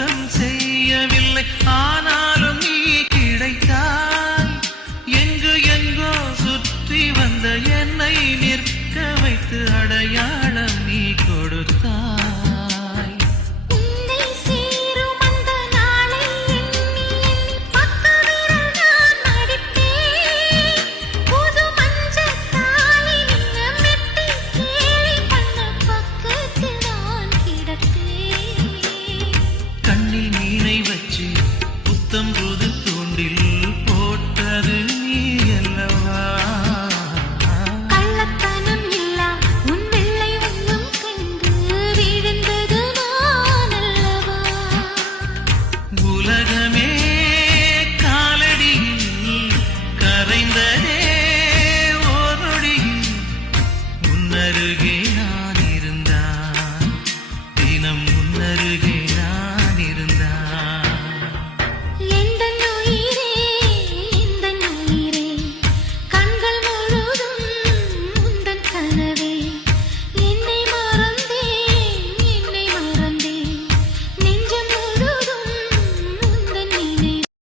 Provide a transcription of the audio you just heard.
சுத்தம் செய்யவில்லை. ஆனாலும் நீ கிடைத்தாய். எங்கு எங்கோ சுற்றி வந்த என்னை நிற்க வைத்து அடையாய். கூண்டில் போட்டது நீ அல்லவா? கள்ளத்தனம் இல்ல உன் வெள்ளை உள்ளம் கண்டு உலகமே காலடியில் கரைந்ததே